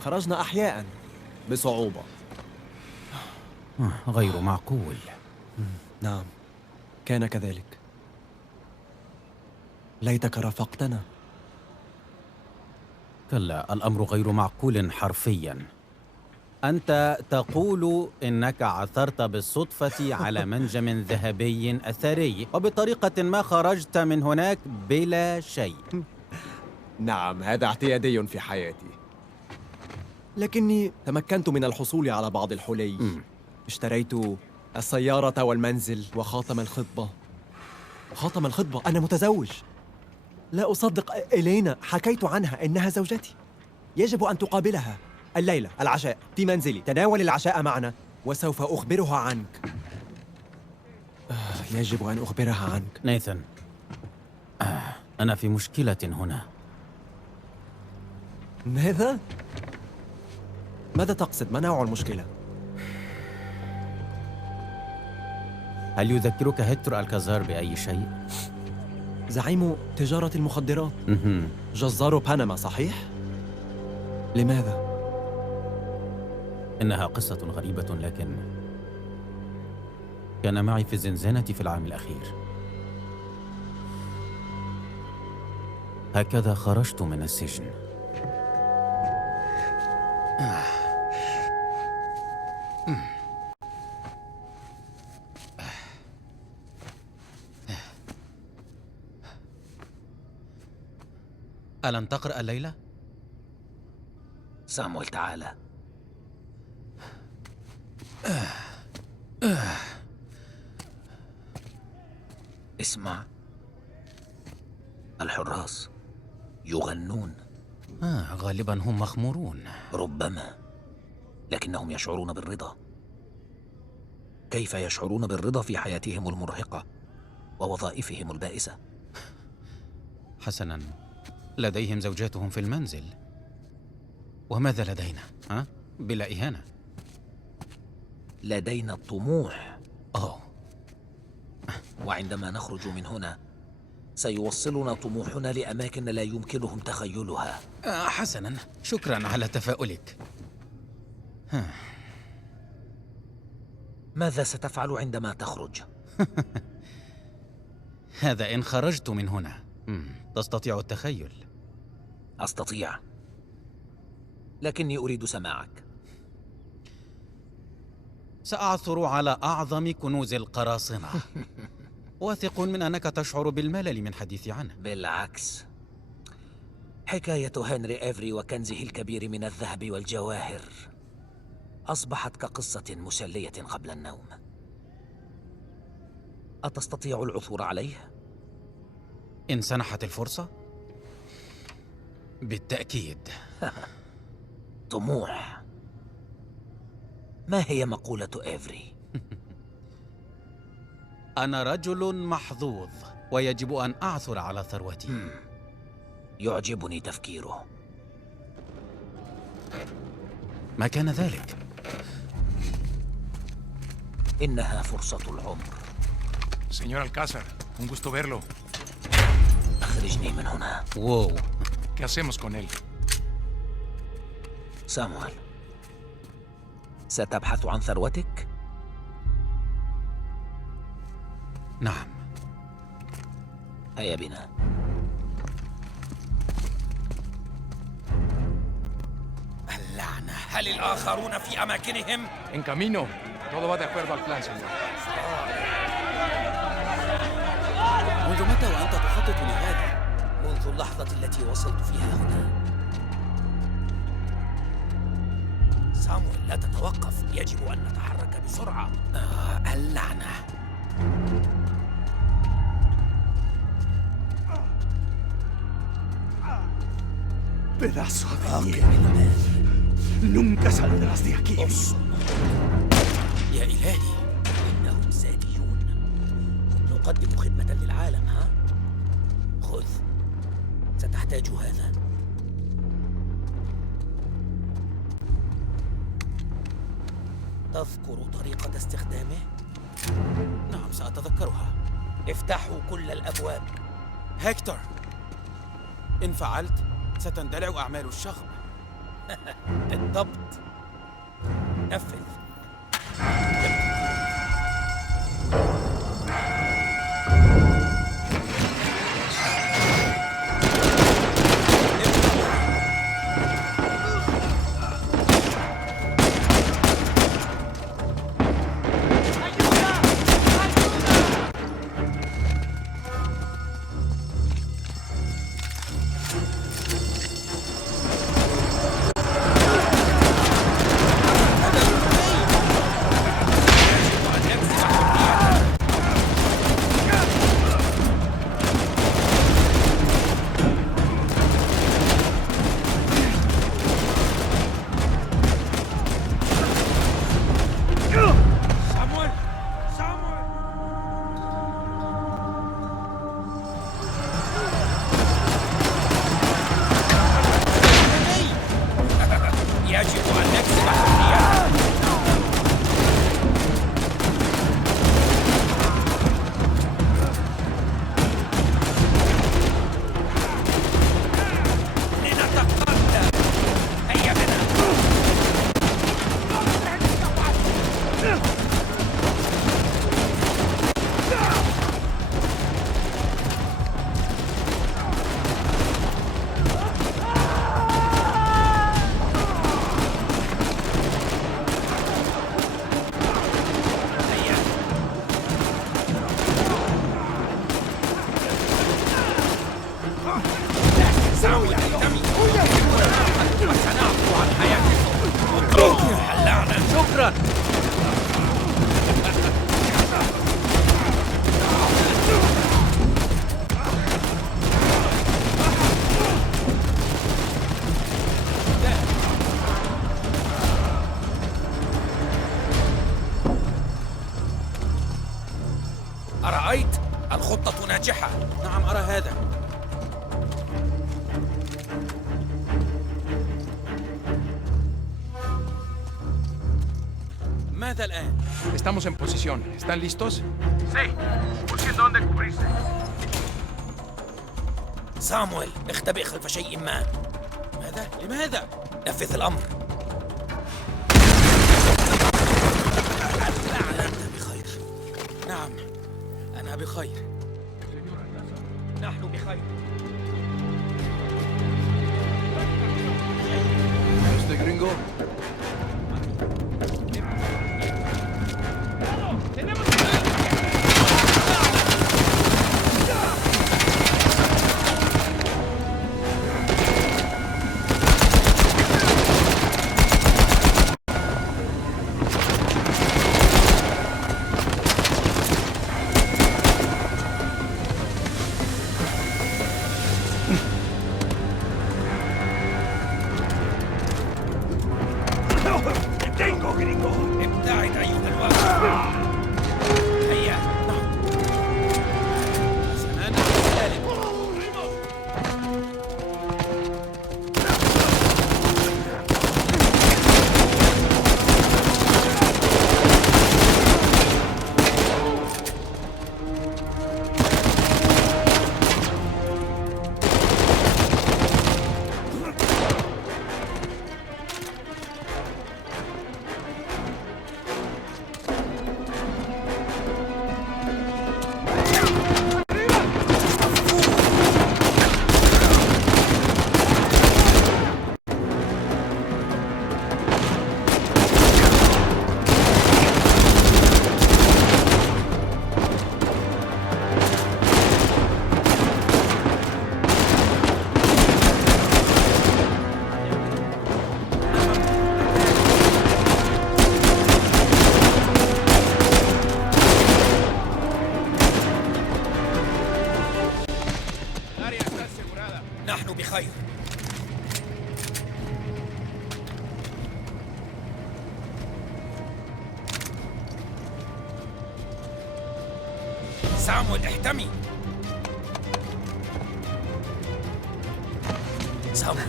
خرجنا أحياء بصعوبة. غير معقول. نعم، كان كذلك. ليتك رافقتنا. كلا، الأمر غير معقول حرفيا. أنت تقول إنك عثرت بالصدفة على منجم ذهبي أثري، وبطريقة ما خرجت من هناك بلا شيء. نعم، هذا اعتيادي في حياتي، لكني تمكنت من الحصول على بعض الحلي. اشتريت السيارة والمنزل وخاتم الخطبة. خاتم الخطبة، أنا متزوج. لا أصدق. إلينا حكيت عنها، إنها زوجتي. يجب أن تقابلها الليلة. العشاء في منزلي. تناول العشاء معنا وسوف أخبرها عنك. يجب أن أخبرها عنك. نيثان، أنا في مشكلة هنا. ماذا؟ ماذا تقصد؟ ما نوع المشكلة؟ هل يذكرك هيكتور الكازار بأي شيء؟ زعيم تجارة المخدرات. جزار بنما، صحيح؟ لماذا؟ إنها قصة غريبة، لكن كان معي في الزنزانة في العام الأخير. هكذا خرجت من السجن. ألن تقرأ الليلة؟ سامويل، تعال. اسمع، الحراس يغنون. غالبا هم مخمورون. ربما، لكنهم يشعرون بالرضا. كيف يشعرون بالرضا في حياتهم المرهقة ووظائفهم البائسة؟ حسنا، لديهم زوجاتهم في المنزل. وماذا لدينا؟ بلا إهانة. لدينا الطموح. أوه. وعندما نخرج من هنا سيوصلنا طموحنا لأماكن لا يمكنهم تخيلها. حسنا، شكرا على تفاؤلك. ماذا ستفعل عندما تخرج؟ هذا إن خرجت من هنا. تستطيع التخيل؟ أستطيع، لكني أريد سماعك. سأعثر على أعظم كنوز القراصنة. واثق من أنك تشعر بالملل من حديثي عنه. بالعكس، حكاية هنري إيفري وكنزه الكبير من الذهب والجواهر أصبحت كقصة مسلية قبل النوم. أتستطيع العثور عليه؟ إن سنحت الفرصة؟ بالتأكيد. طموح. ما هي مقولة إيفري؟ أنا رجل محظوظ ويجب أن أعثر على ثروتي. يعجبني تفكيره. ما كان ذلك؟ إنها فرصة العمر. Señor Alcázar, un gusto verlo. أخرجني من هنا. واو. ¿Qué hacemos con él? سامويل، ستبحث عن ثروتك؟ نعم. هيا بنا. اللعنة، هل الآخرون في أماكنهم؟ En camino. Todo va de acuerdo al plan, señor. منذ متى وأنت تخطط لهذا؟ منذ اللحظة التي وصلت فيها هنا. سامويل، لا تتوقف. يجب أن نتحرك بسرعة. اللعنة. Pedazo de mierda. Nunca saldrás de aquí. يا إلهي، إنهم ساديون. نقدم خدمة للعالم، ها؟ خذ، ستحتاج هذا. تذكر طريقة استخدامه؟ نعم، سأتذكرها. افتحوا كل الأبواب. هيكتور، إن فعلت ستندلع أعمال الشغب. بالضبط. نفذ. شكرا. أرأيت؟ الخطة ناجحة. نعم أرى هذا. ماذا الآن؟ Estamos en posición. ¿Están listos? Sí, busquen dónde cubrirse. سامويل، اختبئ خلف شيء ما. ماذا؟ لماذا؟ نفذ الأمر. أنت بخير. نعم أنا بخير. نحن بخير. ¿Este gringo? ¡Tengo, gringo! ابتعد أيها الواقع. هيا. سننعم ذلك. نحن بخير. سامويل احتمي. سامويل،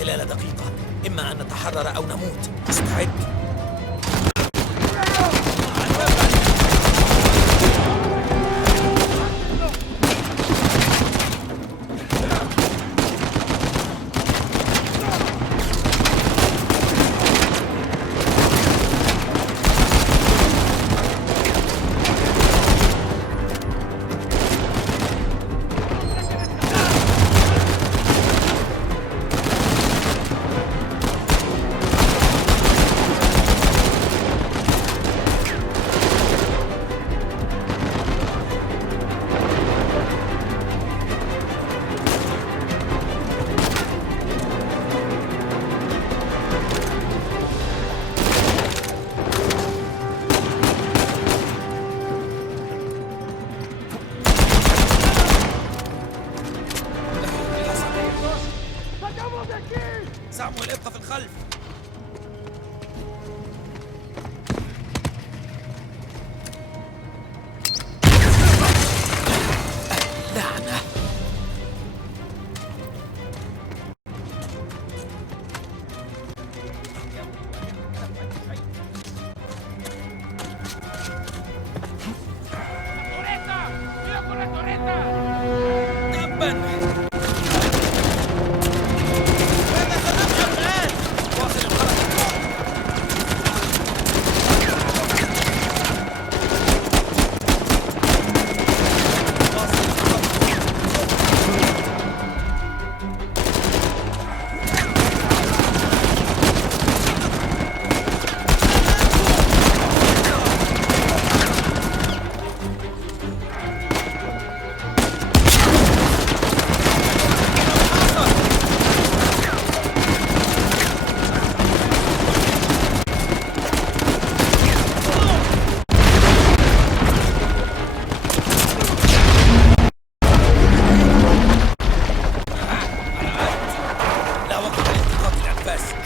خلال دقيقة إما أن نتحرر أو نموت. استعد. في الخلف. لعنة. تبا.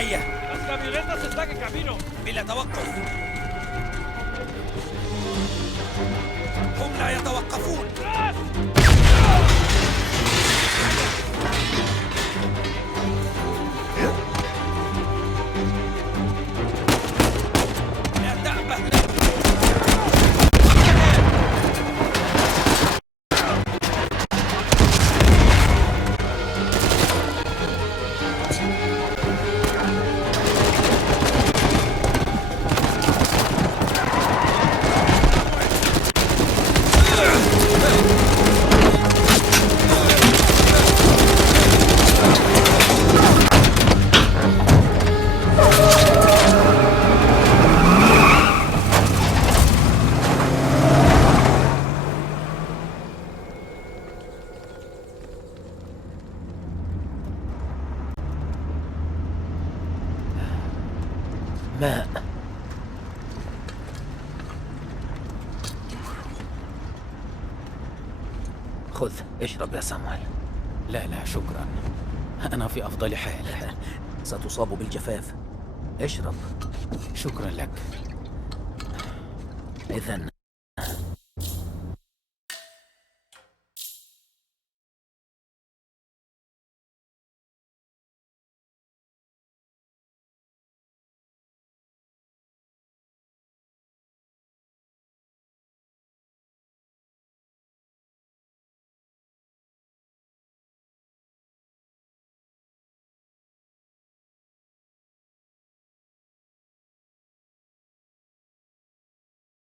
هيا. Las camionetas están en camino. بلا توقف. هم لا يتوقفون. لا تأبه. ماء. خذ اشرب يا سامويل. لا لا شكرا، أنا في أفضل حال. ستصاب بالجفاف. اشرب. شكرا لك. إذن